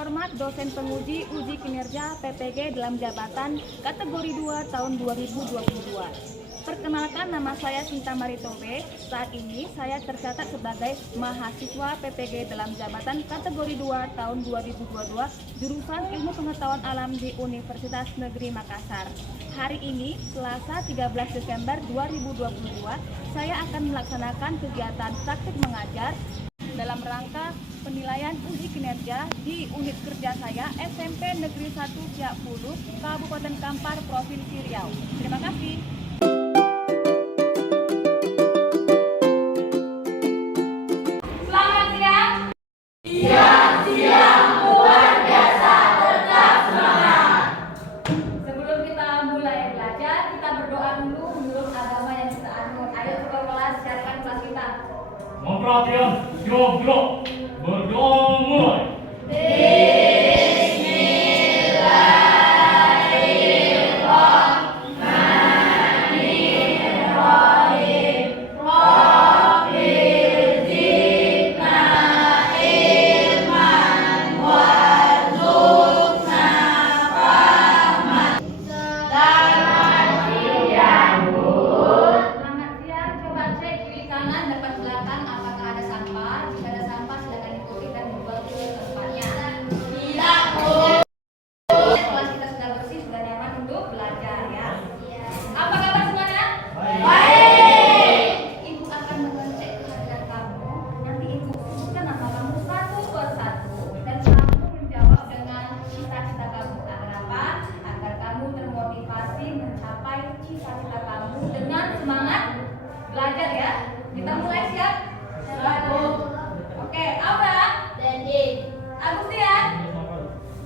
terhormat dosen penguji uji kinerja PPG dalam jabatan kategori 2 tahun 2022. Perkenalkan, nama saya Sinta Maritobe. Saat ini saya tercatat sebagai mahasiswa PPG dalam jabatan kategori 2 tahun 2022 jurusan Ilmu Pengetahuan Alam di Universitas Negeri Makassar. Hari ini, Selasa 13 Desember 2022, saya akan melaksanakan kegiatan praktik mengajar dalam rangka penilaian uji kinerja di unit kerja saya SMP Negeri 1 Ciakpulu, Kabupaten Kampar, Provinsi Riau. Terima kasih. Selamat siang. Siang, luar biasa, tetap semangat. Sebelum kita mulai belajar, kita berdoa dulu menurut agama yang kita anut. Ayo ke kelas, siapkan kelas kita. Mohon perhatian, gerak, berdoa mulai. Selamat siang, coba cek kiri kanan depan belakang apakah ada sampah. Jika ada sampah silakan ikuti dan dibawa ke tempatnya. Tidak boleh. Kelas kita sudah bersih, sudah nyaman untuk belajar ya. Apa kabar semuanya? Baik. Ibu akan mengecek kehadiran kamu. Nanti ibu sebutkan nama kamu satu persatu dan kamu menjawab dengan cita-cita kamu. Agar apa? Agar kamu termotivasi mencapai cita-cita kamu dengan semangat belajar ya. Kita mulai, siap? Oke, Aura, Agustian,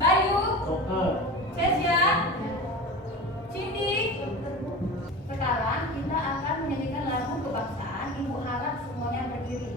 Bayu, Cesia, Cindy. Sekarang kita akan menyanyikan lagu kebangsaan. Ibu harap semuanya berdiri.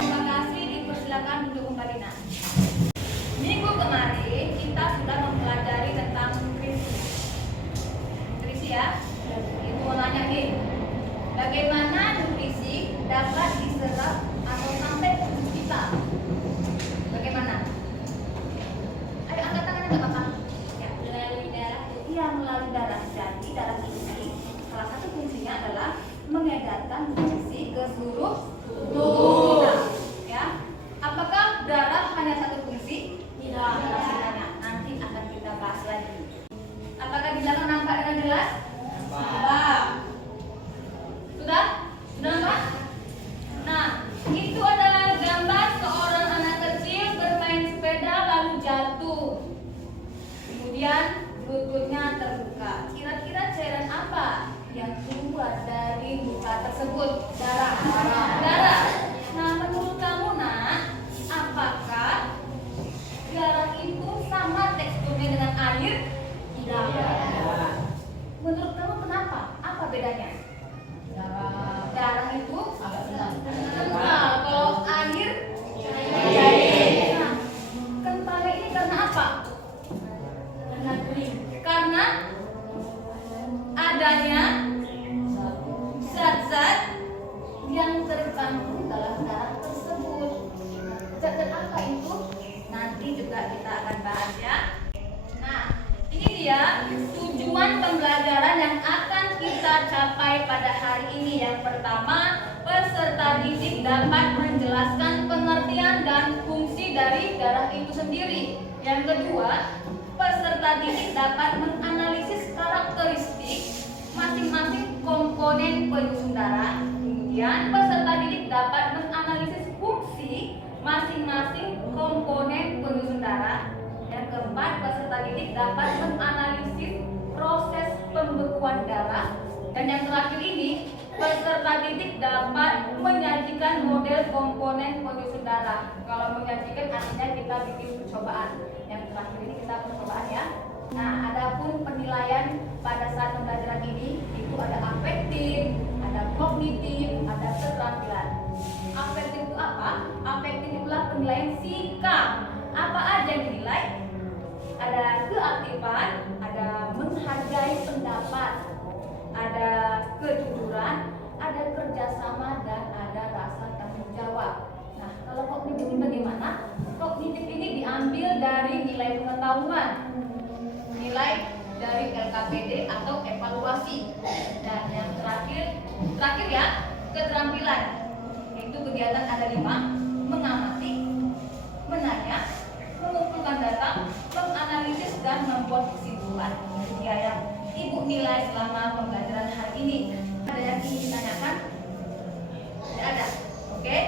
Terima kasih, dipersilakan duduk kembali. Nah, minggu kemarin kita sudah mempelajari tentang nutrisi. Nutrisi ya. Ibu mau nanya nih, bagaimana nutrisi dapat diserap atau sampai ke tubuh kita? Bagaimana? Ayo angkat tangannya, nggak apa-apa. Ya, melalui darah. Iya, melalui darah. Jadi darah ini salah satu fungsinya adalah mengedarkan nutrisi ke seluruh tubuh kita. Ya, apakah darah hanya satu fungsi? Tidak. Nanti akan kita bahas lagi. Apakah di belakang nampak dengan jelas? Nampak. Sudah? Sudah nampak? Nah, itu adalah gambar seorang anak kecil bermain sepeda lalu jatuh. Kemudian lututnya terluka. Kira-kira cairan apa yang keluar dari luka tersebut? Darah. Nah, menurut kamu nak, apakah darah itu sama teksturnya dengan air? Tidak. Menurut kamu kenapa? Apa bedanya? Darah itu kental. Kalau air cair. Nah, kentalnya ini karena apa? Karena adanya zat-zat yang terkandung dalam darah tersebut. Zat-zat apa itu? Nanti juga kita akan bahas ya. Nah, ini dia tujuan pembelajaran yang akan kita capai pada hari ini. Yang pertama, peserta didik dapat menjelaskan pengertian dan fungsi dari darah itu sendiri. Yang kedua, peserta didik dapat menganalisis karakteristik masing-masing komponen penyusun darah. Kemudian peserta didik dapat menganalisis fungsi masing-masing komponen penyusun darah. Yang keempat, peserta didik dapat menganalisis proses pembekuan darah. Dan yang terakhir ini, peserta didik dapat menyajikan model komponen pengisi darah. Kalau menyajikan artinya kita bikin percobaan. Yang terakhir ini kita percobaan ya. Nah, adapun penilaian pada saat pembelajaran ini itu ada afektif, ada kognitif, ada keterampilan. Afektif itu apa? Afektif itulah penilaian sikap. Apa aja yang dinilai? Ada keaktifan, ada menghargai pendapat, ada kejujuran, ada kerjasama, dan ada rasa tanggung jawab. Nah, kalau kognitif ini bagaimana? Kognitif ini diambil dari nilai pengetahuan, nilai dari LKPD atau evaluasi. Dan yang terakhir ya, keterampilan. Itu kegiatan ada 5: mengamati, menanya, mengumpulkan data, menganalisis, dan membuat kesimpulan. Itu dia yang Ibu nilai selama pembelajaran hari ini. Ada yang ingin ditanyakan? Tidak ada. Oke,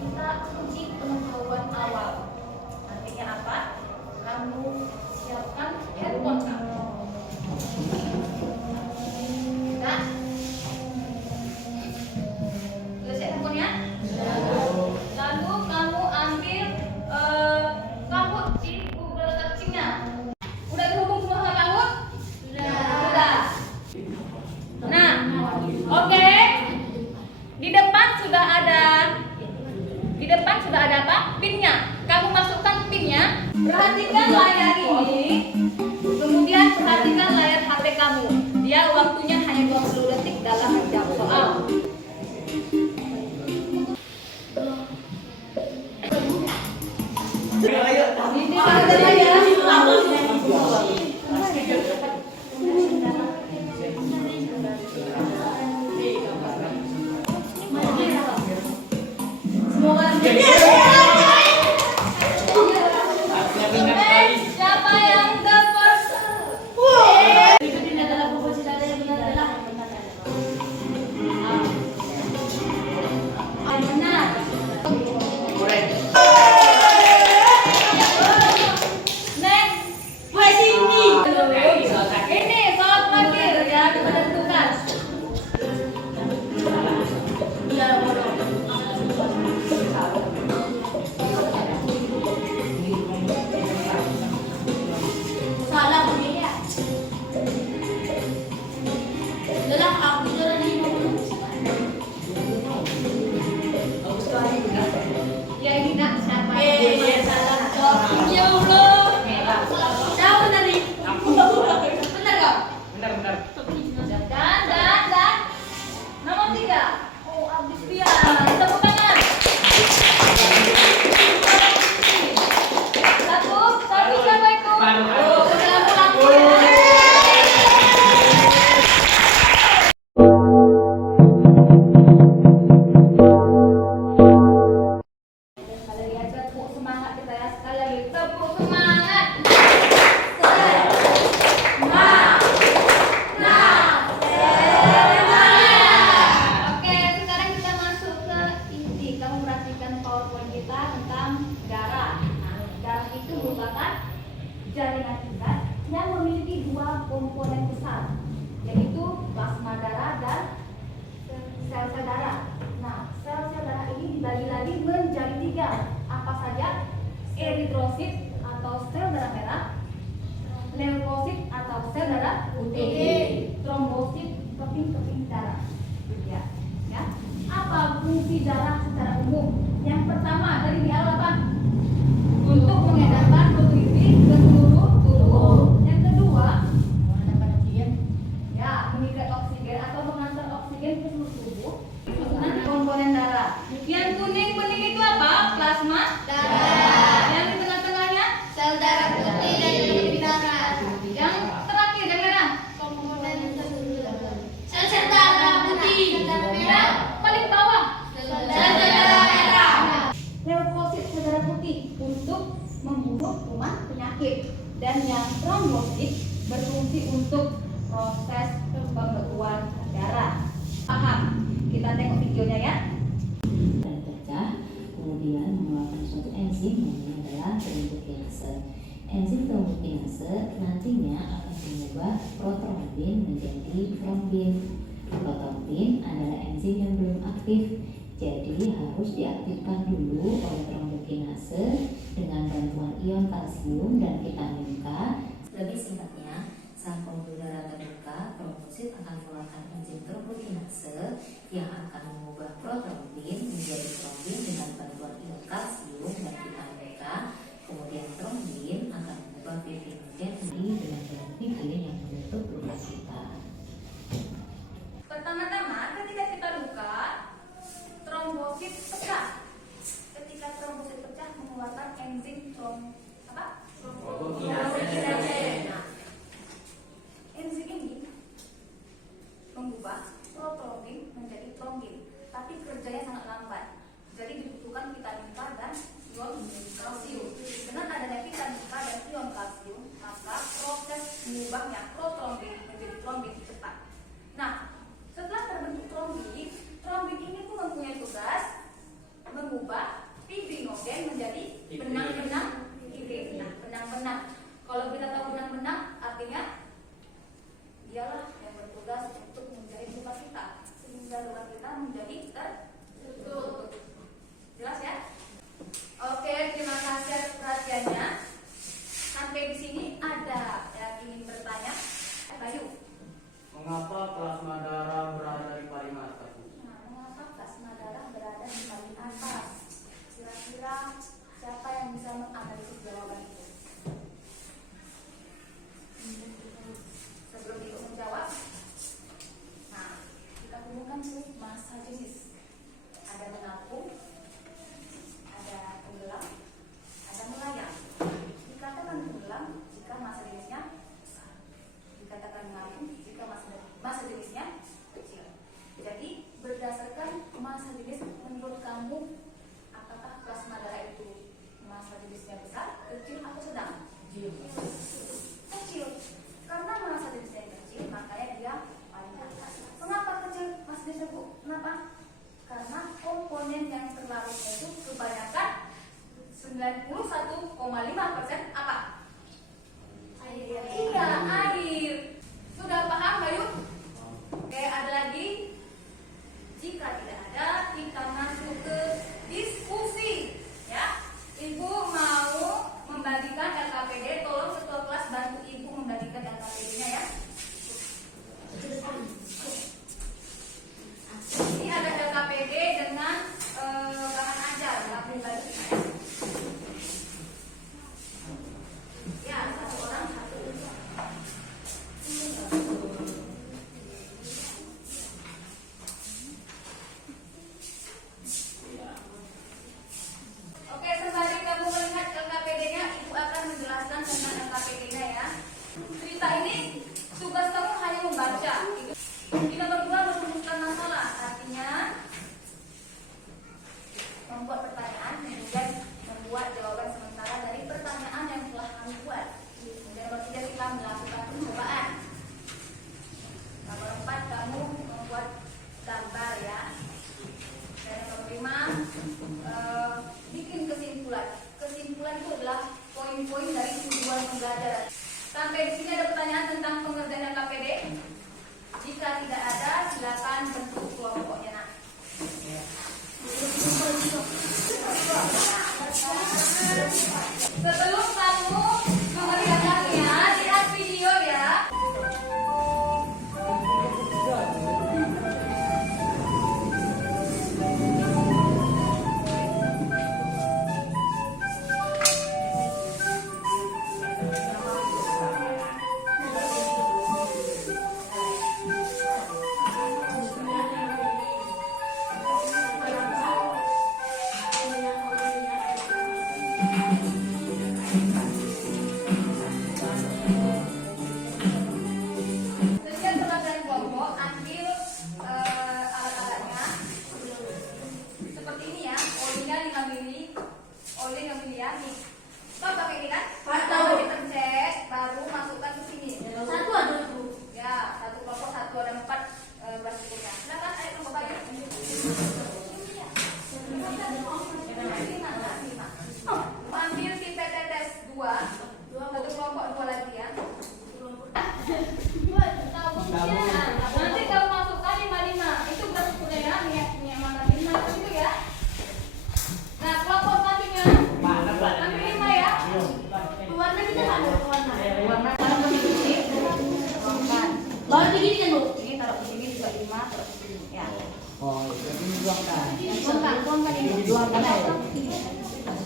kita uji pengetahuan awal. Artinya apa? Kamu siapkan handphone kamu. Sudah? Sudah siap handphonenya? Lalu kamu ambil Kahoot di Google Searching-nya. Udah terhubung semua sama Kahoot? Sudah. Nah, oke. Di depan sudah ada apa? PIN-nya. Kamu masukkan PIN-nya. Perhatikan layar ini. Kemudian perhatikan layar HP kamu. Dia waktunya hanya 20 detik dalam menjawab soal. Ini ada ya. Siapa yang the first? Benar. Next. Ini soal terakhir ya, kita tentukan. Ya ini nak siapa? Ya Allah. Siapa tadi? Benar kok? Benar. Dan nomor 3. Oh, habis dia. Tepuk tangan. Satu siapa itu? Tepuk semangat kita ya, sekali lagi tepuk semangat. Oke, sekarang kita masuk ke inti. Kamu perhatikan PowerPoint kita tentang darah. Nah, darah itu merupakan jaringan kita yang memiliki 2 komponen besar, yaitu plasma darah dan sel-sel darah. Nah, sel-sel darah ini dibagi lagi menjadi 3. Apa saja? Eritrosit atau sel darah merah, leukosit atau sel darah putih, trombosit, keping-keping darah. Ya. Apa fungsi darah secara umum? Yang pertama dari di awal apa? Untuk mengedarkan nutrisi ke seluruh tubuh. Yang kedua, ya, mengikat oksigen atau mengantar oksigen ke seluruh tubuh. Susunan komponen darah. Yang kuning bening itu apa? Plasma darah. Yang di tengah-tengahnya Sel darah putih dan keping darah. yang terakhir yang merah. Sel darah putih. Yang paling bawah Sel darah merah. leukosit sel darah putih untuk membunuh kuman penyakit, dan yang trombosit berfungsi untuk proses pembekuan darah. Paham? Kita tengok videonya ya. Dan pecah, kemudian mengeluarkan suatu enzim namanya adalah penyebut Janssen. Enzim penyebut trombokinase nantinya akan mengubah protrombin menjadi trombin. Protrombin adalah enzim yang belum aktif, jadi harus diaktifkan dulu oleh trombokinase dengan bantuan ion kalsium dan vitamin K. Lebih singkatnya, saat pembuluh darah terbuka, trombosit akan mengeluarkan enzim trombokinase yang akan mengubah protrombin menjadi trombin dengan bantuan ion kalsium dan vitamin K. Kemudian trombin akan mengubah fibrinogen dengan bahan fibrin yang menutup luka kita. Pertama-tama ketika kita luka, trombosit pecah. Ketika trombosit pecah mengeluarkan enzim trombokinase. Nah, enzim ini mengubah protrombin menjadi trombin, tapi kerjanya sangat lambat. Jadi dibutuhkan vitamin K dan ion kalsium. Dengan adanya vitamin K dan ion kalsium, maka proses mengubahnya protrombin menjadi trombin cepat. Nah, setelah terbentuk trombin, trombin ini pun mempunyai tugas mengubah fibrinogen menjadi benang-benang fibrin. Nah, benang-benang. Kalau kita tahu benang-benang, artinya dialah yang bertugas untuk menjahit luka kita sehingga luka kita menjadi tertutup. Jelas ya? Oke, terima kasih atas perhatiannya. Sampai di sini ada yang ingin bertanya?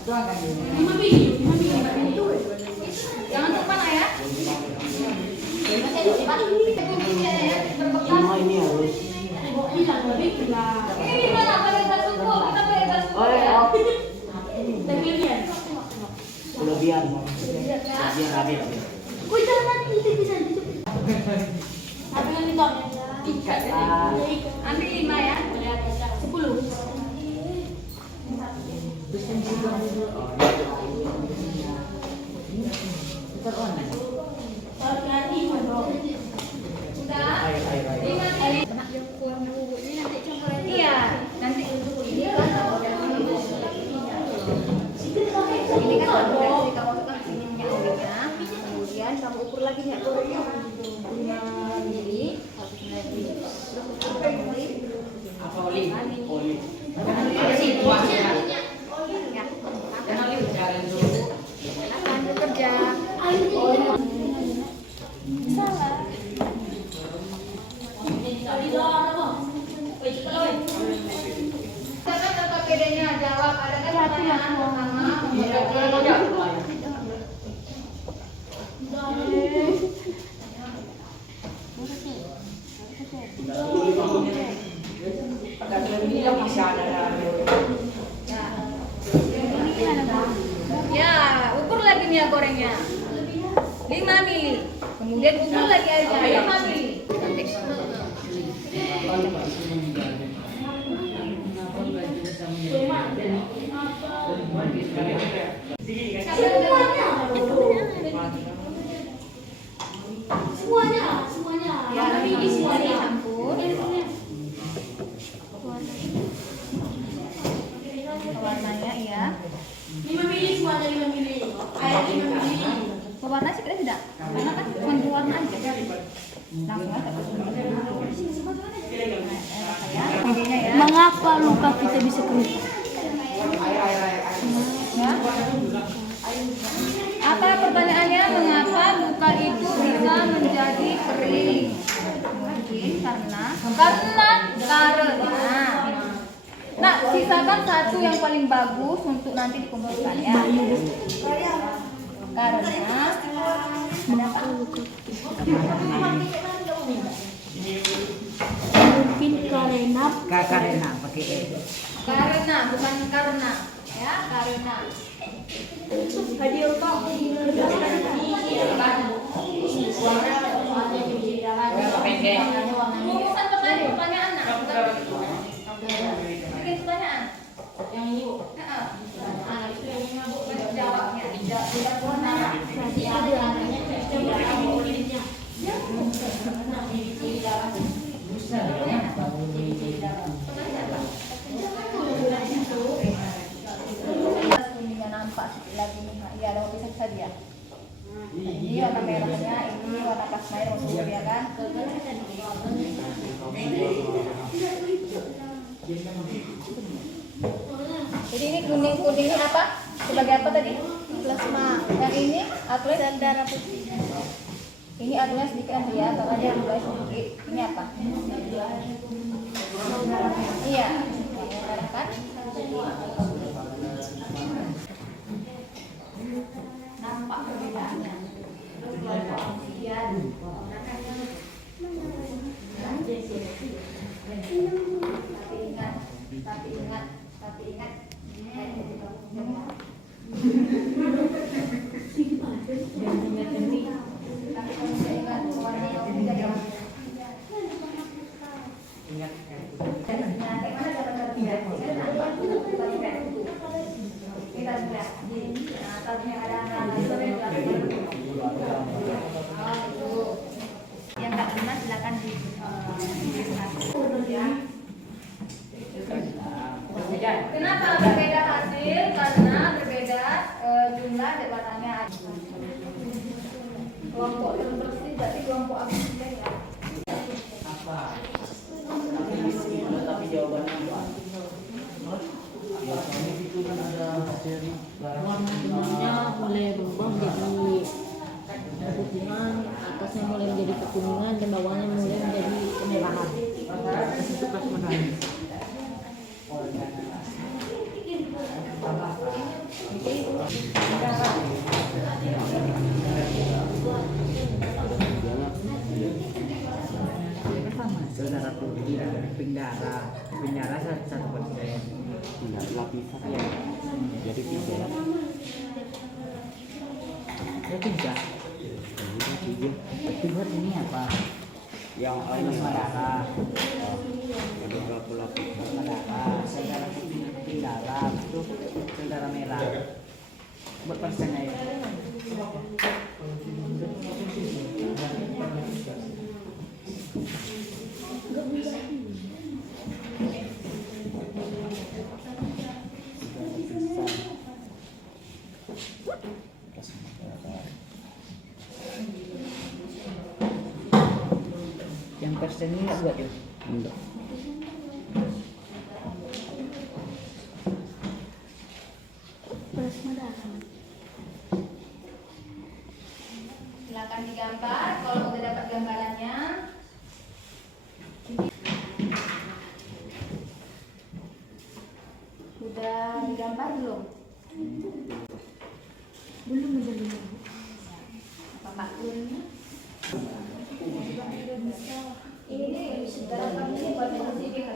Tuangkan ini. Jangan lupa nak ya. Semua ini harus. Ini gimana? Pakai gas cukup. Kita pakai gas cukup ya. Kelebihan. Ambil 5 ya. 10. Udah. 5 kali. Iya, nanti ini kan ini kan kamu masukkan sini minyak gorengnya, kemudian kamu ukur lagi minyak gorengnya 5 mili, terus ukur lagi. Apa oli? Oli. Lanjut kerja. Salah. Apa bedanya? Jawab. Ada kan pertanyaan pertama? Ya, ukur lagi minyak gorengnya 5 mili. Kemudian ukur lagi airnya 5 mili. Semuanya. Ya, ini semuanya campur. Warnanya ya. 5 mili semuanya 5 mili. Air 5 mili. Pewarna sih kita tidak. Karena kan cuma warna aja. Langsung aja. Intinya ya. Mengapa luka kita bisa keruh? Ya. Apa pertanyaannya? Mengapa luka itu bisa menjadi kering? Mungkin karena. Nah, sisakan satu yang paling bagus untuk nanti dikumpulkan ya. Karena kenapa? Mungkin karena Karena pakai E. Karena bukan karena ya, karena. Rumusan pertanyaan nak. Bikin pertanyaan. Yang ini bu. Jawabnya. Kuningnya nampak lagi nih. Iya, ada bisa saja. Ini warna merahnya, ini warna plasma air ya kan? Jadi ini kuning ini apa? Sebagai apa tadi? Plasma. Yang ini aturan dan darah putih. Ini aturannya sedikit nanti ya, karena dia mulai sedikit. Ini apa? Iya. Darah kan? Nampak perbedaannya. Iya. Tapi ingat. Yang nggak kena silakan di Kenapa berbeda hasil? Karena berbeda jumlah dan warnanya. Kelompok yang bersih berarti kelompok abstrak ya. Tapi jawabannya apa? Biasanya itu kan ada seri warna mulai berubah Pink darah 1%. Enggak, lapisan. Iya. Jadi 3 ya. Ya 3. Jadi 3. Itu buat ini apa? Yang Plasma darah. ada berapa lapisan? Plasma darah, sel darah pink darah, itu sel darah merah. Buat persennya itu. Yang persen ini nggak buat ya? Enggak. Silakan digambar kalau udah dapat gambarannya. Sudah digambar belum? Belum. Apa Pak Kurnya? Ini dalam kamu ini buat musik ya.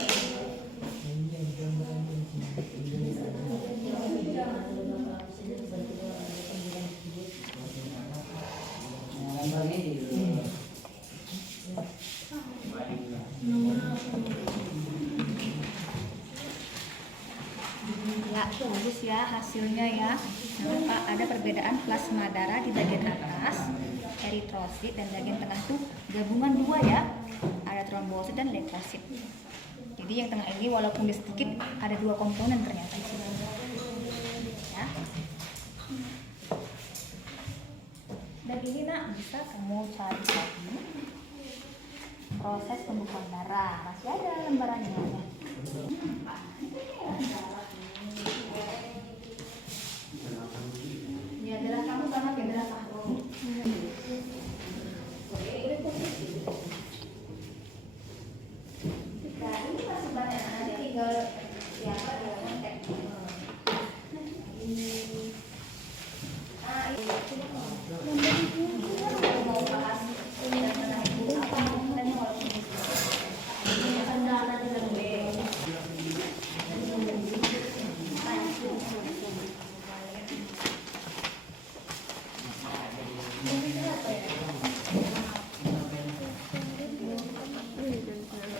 Ya, bagus ya hasilnya ya. Nampak ada perbedaan plasma darah di bagian atas, eritrosit, dan bagian tengah tuh gabungan dua ya. Ada trombosit dan leukosit. Jadi yang tengah ini walaupun dia sedikit ada dua komponen ternyata di sini. Ya. Dan ini nak bisa kamu cari lagi proses pembukaan darah. Masih ada lembarannya. Ya, darah kamu sama kayak darah Fahmi. Nah, ini masih banyak nanti tinggal siapa dia kontak. Nah, ini mau bahas dan mengenai apa komponennya walaupun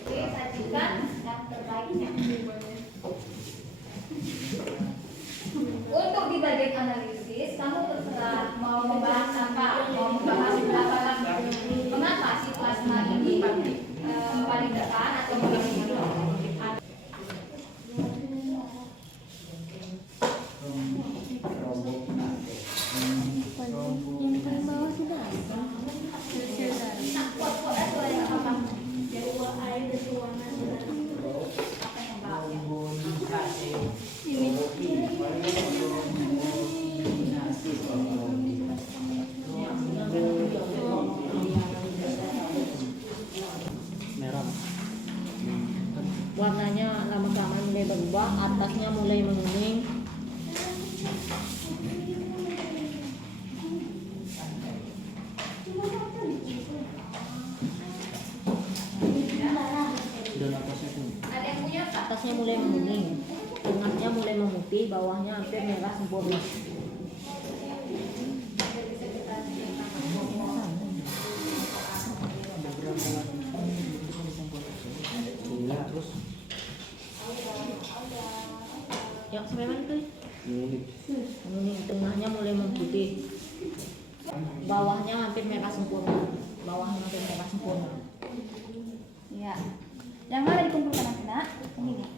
sajikan yang terbaiknya. Untuk di bagian analisis, kamu terserah mau membahas apa, mau membahas mengapa si plasma ini paling depan atau paling belakang. Merah. Warnanya lama-kelamaan mulai berubah, atasnya mulai menguning. Dan atasnya tuh. Ada yang punya apa? Atasnya mulai menguning, tengahnya mulai memutih, bawahnya hampir merah sempurna. Gula terus Yang sampai mana tuh? ini. Menguning, tengahnya mulai memutih, bawahnya hampir merah sempurna. Ya. Yang mana dikumpulkan nanti nak? Ini nih.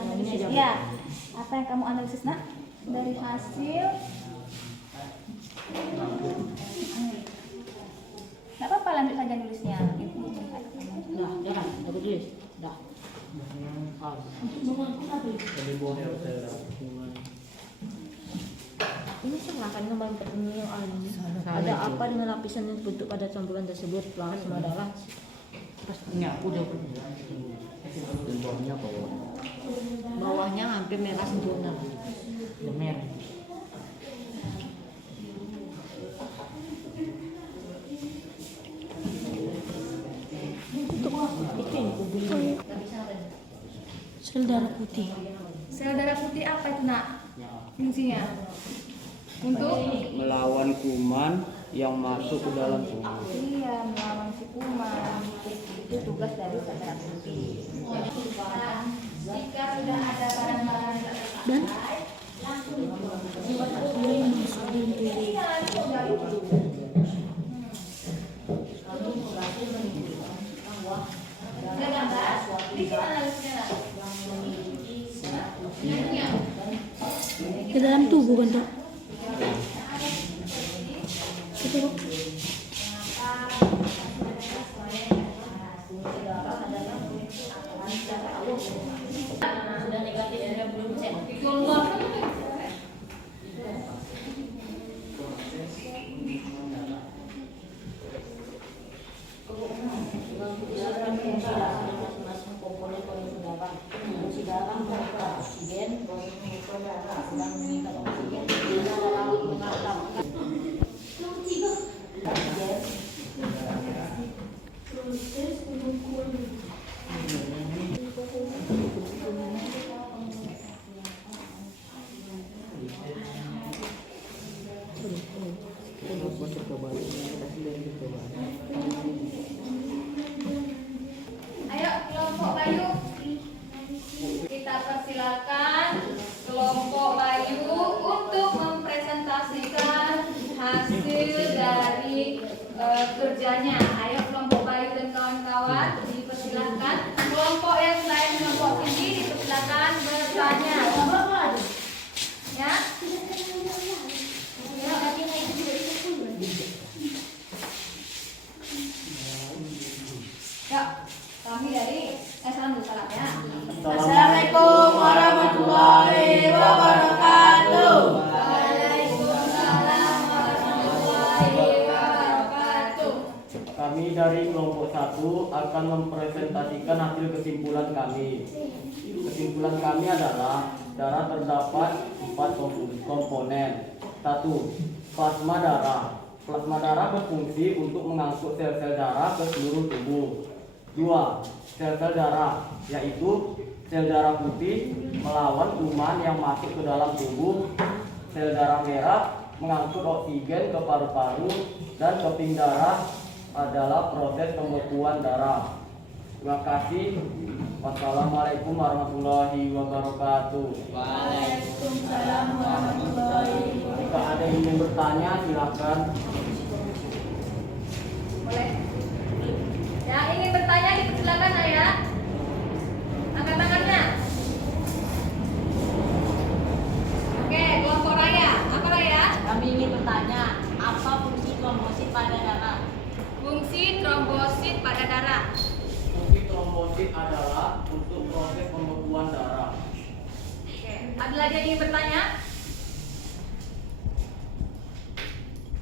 Analisis ya. Apa yang kamu analisis nak? Dari hasil. Nggak apa-apa lanjut saja nulisnya. Dah, jangan, aku tulis. Dah. Ini silahkan kembali pertanyaan. Ada apa dengan lapisan yang terbentuk pada campuran tersebut? Plasma darah. Enggak, udah. Dan bawahnya apa ya? Bawahnya hampir merah sempurna. Merah. Itu yang kubeli. Sel darah putih. Sel darah putih apa itu nak? Fungsinya? Untuk? Melawan kuman yang masuk ke dalam tubuh. Iya, melawan si kuman. Itu tugas dari sel darah putih. Nah, jika sudah ada barang-barang Dan dia yang masuk di tubuh. ada gambar, bikin analisisnya nak. Ke dalam tubuh kan Dok? Itu Dok. Sudah negatif sudah belum cek. Masing-masing komponen kondisi darah. Kondisi darah mengukur oksigen, proses mengukur darah sedang meningkat oksigen. Bila darah mengalami Ayo kelompok Bayu, kita persilakan kelompok Bayu untuk mempresentasikan hasil dari kerjanya. Ayo kelompok Bayu dan kawan-kawan dipersilakan. Kelompok yang selain kelompok tinggi dipersilakan bertanya. Ya. Ya, kami dari salam ya. Assalamualaikum warahmatullahi wabarakatuh. Waalaikumsalam warahmatullahi wabarakatuh. Kami dari kelompok 1 akan mempresentasikan hasil kesimpulan kami. Kesimpulan kami adalah darah terdapat 4 komponen. 1. Plasma darah. Plasma darah berfungsi untuk mengangkut sel-sel darah ke seluruh tubuh. 2. Sel-sel darah, yaitu sel darah putih melawan kuman yang masuk ke dalam tubuh. Sel darah merah mengangkut oksigen ke paru-paru, dan keping darah adalah proses pembekuan darah. Terima kasih. Wassalamualaikum warahmatullahi wabarakatuh. Waalaikumsalam warahmatullahi wabarakatuh. Jika ada yang ingin bertanya, silakan. Boleh. Yang ingin bertanya dipersilakan ya. Angkat tangannya. Oke, kelompok Raya. Apa Raya? Kami ingin bertanya, apa fungsi trombosit pada darah? Fungsi trombosit pada darah. Fungsi trombosit adalah untuk proses pembekuan darah. Oke, ada lagi yang ingin bertanya?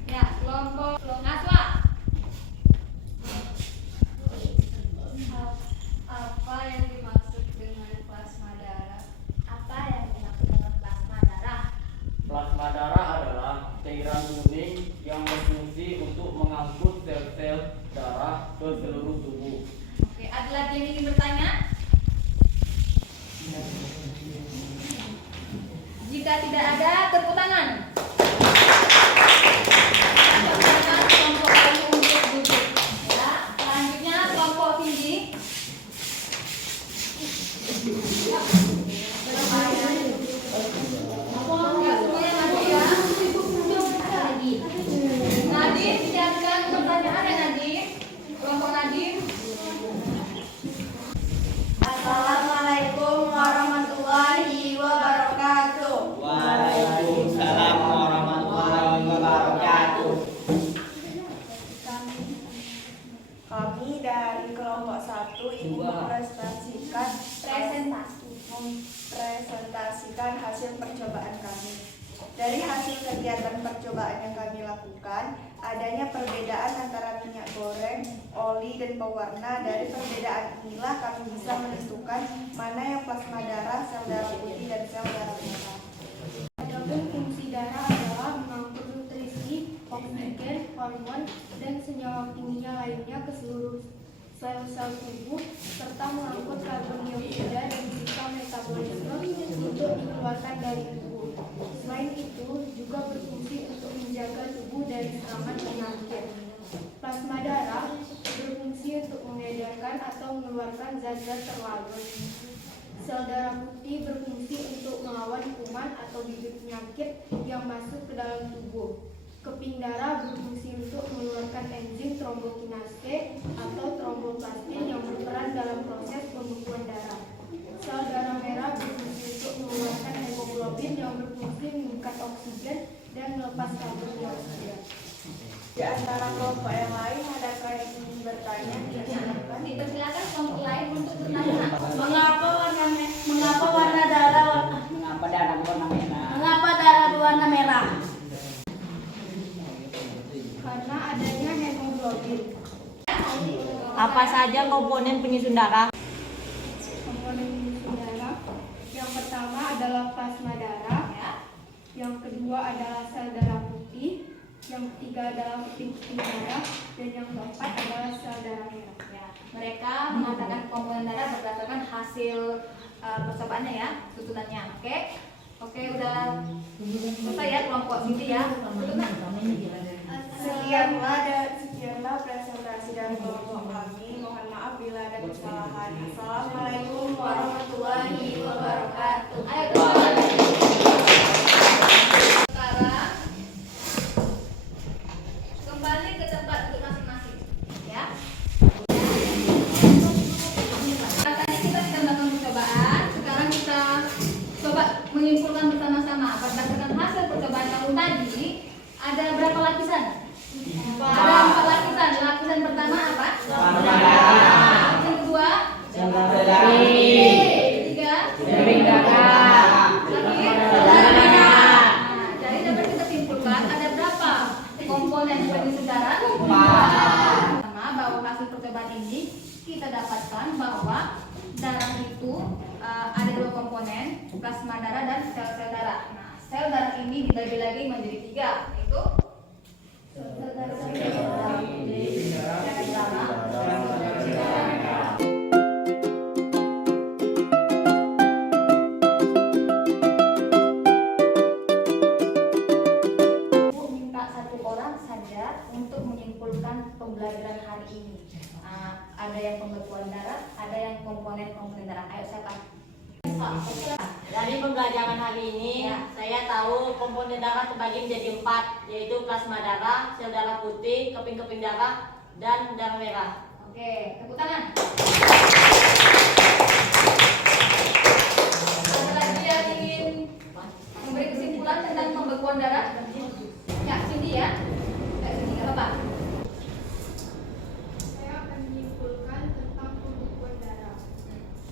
Ya, kelompok Naswa. Apa yang dimaksud dengan plasma darah? Apa yang dimaksud dengan plasma darah? Plasma darah adalah cairan kuning yang berfungsi untuk mengangkut sel-sel darah ke seluruh tubuh. Oke, ada lagi yang ingin bertanya? Jika tidak ada, tepuk tangan. Silakan kelompok Bayu untuk duduk. Ya, selanjutnya kelompok tinggi. Ya, semuanya maju ya. Nadim, siapkan pertanyaan ya Nadim. Kelompok Nadim. Assalamualaikum warahmatullahi wabarakatuh. Waalaikumsalam warahmatullahi wabarakatuh. Kami dari kelompok 1 ingin mempresentasikan hasil percobaan kami. Dari hasil kegiatan percobaan yang kami lakukan, adanya perbedaan antara minyak goreng, oli, dan pewarna. Dari perbedaan inilah kami bisa menentukan mana yang plasma darah, sel darah putih, dan sel darah merah. Adapun fungsi darah adalah mengangkut nutrisi, oksigen, hormon, dan senyawa kimia lainnya ke seluruh sel-sel tubuh, serta mengangkut karbon dioksida dan sisa berlumuran atau mengeluarkan zat-zat terlarut. Sel darah putih berfungsi untuk melawan kuman atau bibit penyakit yang masuk ke dalam tubuh. Keping darah berfungsi untuk mengeluarkan enzim trombokinase atau tromboplastin yang berperan dalam proses pembekuan darah. Sel darah merah berfungsi untuk mengeluarkan hemoglobin yang berfungsi mengikat oksigen dan melepas karbon dioksida. Di antara kelompok yang lain, adakah yang ingin bertanya? Silakan. Dipersilakan kelompok lain untuk bertanya. Mengapa darah berwarna merah? Karena adanya hemoglobin. Apa saja komponen penyusun darah? Komponen penyusun darah yang pertama adalah plasma darah, yang kedua adalah sel darah putih, yang ketiga adalah keping-keping darah, dan yang keempat adalah sel darah merah. Ya, mereka mengatakan komponen darah berdasarkan hasil percobaannya ya, susunannya. Oke, udah selesai ya kelompok sini ya. Sekianlah presentasi dari kelompok kami. Mohon maaf bila ada kesalahan. Assalamualaikum warahmatullahi wabarakatuh. Ayo teman-teman. Sekarang kembali ke tempat duduk masing-masing, ya. Tadi kita sudah melakukan percobaan. Sekarang kita coba menyimpulkan bersama-sama berdasarkan hasil percobaan kamu tadi. Ada berapa lapisan? Ada 4 lapisan. Lapisan pertama apa? Lapisan kedua? Ketiga? Jadi dapat kita simpulkan ada berapa komponen penyusun darah? Pertama, bahwa hasil percobaan ini kita dapatkan bahwa darah itu ada 2 komponen, plasma darah dan sel-sel darah. Nah, sel darah ini dibagi lagi menjadi 3, yaitu sel darah minta 1 orang saja untuk menyimpulkan pembelajaran hari ini. Ada yang pembekuan darah, ada yang komponen-komponen darah. Ayo siapa? Dari pembelajaran hari ini, Ya. saya tahu komponen darah terbagi menjadi 4, yaitu plasma darah, sel darah putih, keping-keping darah, dan darah merah. Oke, tepuk tangan. Ada lagi yang ingin memberi kesimpulan tentang pembekuan darah? Ya, Cindy ya. Cindy, nggak apa-apa. Saya akan menyimpulkan tentang pembekuan darah.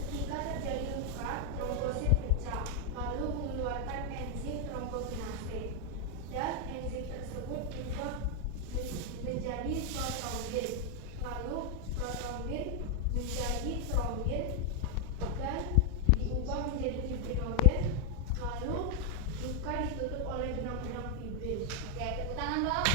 Ketika terjadi luka, trombosit pecah, lalu mengeluarkan enzim trombokinase, dan enzim tersebut berubah menjadi protrombin, lalu protrombin menjadi trombin, dan diubah menjadi fibrinogen, lalu luka ditutup oleh benang-benang fibrin. Oke, tepuk tangan dong.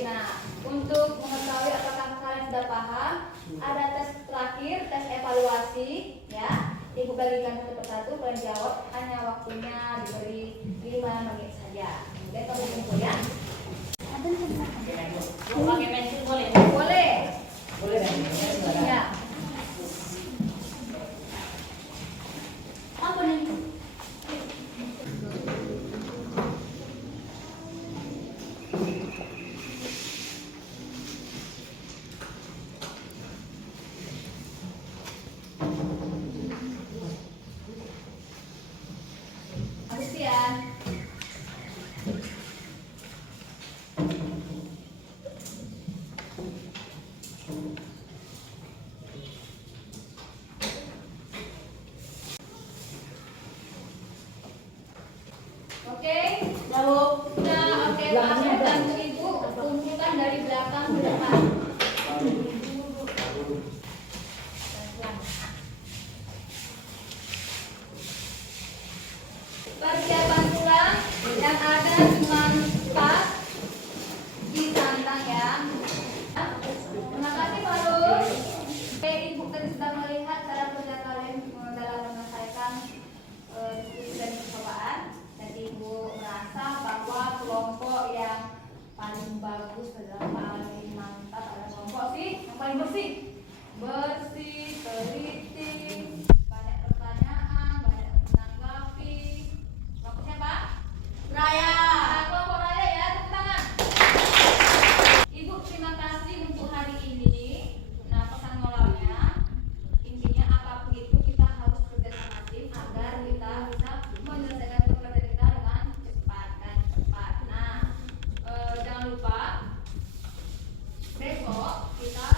Nah, untuk mengetahui apakah kalian sudah paham, ada tes terakhir, tes evaluasi, ya. Ibu bagikan satu persatu, kalian jawab. Hanya waktunya diberi 5 menit saja. Kemudian kamu kumpul ya. Mau pakai pensil boleh? Boleh. Ya. Apa nih? Agustian. Oke, udah oke. Langsung bantu ibu kumpulkan dari belakang ke depan. Persiapan pulang yang ada cuma tas di santang ya. Terima kasih Farul. Oke, ibu tadi sudah melihat cara kerja kalian dalam menyelesaikan diskusi dan percobaan. Dan ibu merasa bahwa kelompok yang paling bagus adalah paling mantap adalah kelompok yang paling bersih, teliti, banyak pertanyaan, banyak menanggapi. Kelompok siapa? Raya. Kelompok Raya ya, tepuk tangan. Ibu terima kasih untuk hari ini. Nah, pesan moralnya intinya apapun itu kita harus kerja sama tim agar kita bisa menyelesaikan pekerjaan kita dengan cepat. Nah, jangan lupa besok kita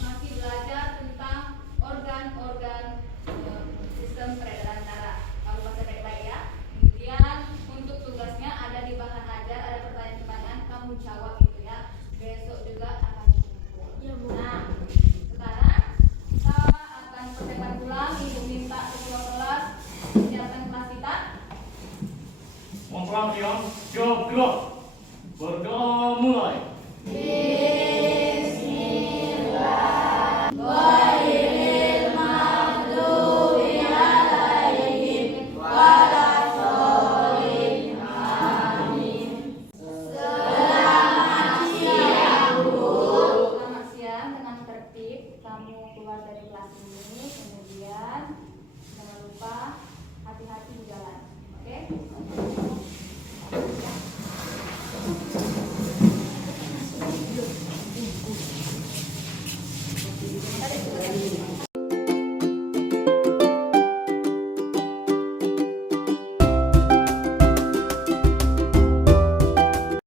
masih belajar tentang organ-organ sistem peredaran darah. Kamu baca baik-baik ya. Kemudian untuk tugasnya ada di bahan ajar, ada pertanyaan-pertanyaan, kamu jawab itu ya. Besok juga akan dikumpul. Nah, sekarang kita akan persiapan ulang. Ibu minta ketua kelas siapkan kelas kita. Mohon perhatian, siap gerak. Berdoa mulai. Selamat siang, dengan tertib kamu keluar dari kelas ini. Kemudian jangan lupa hati-hati di jalan. Oke?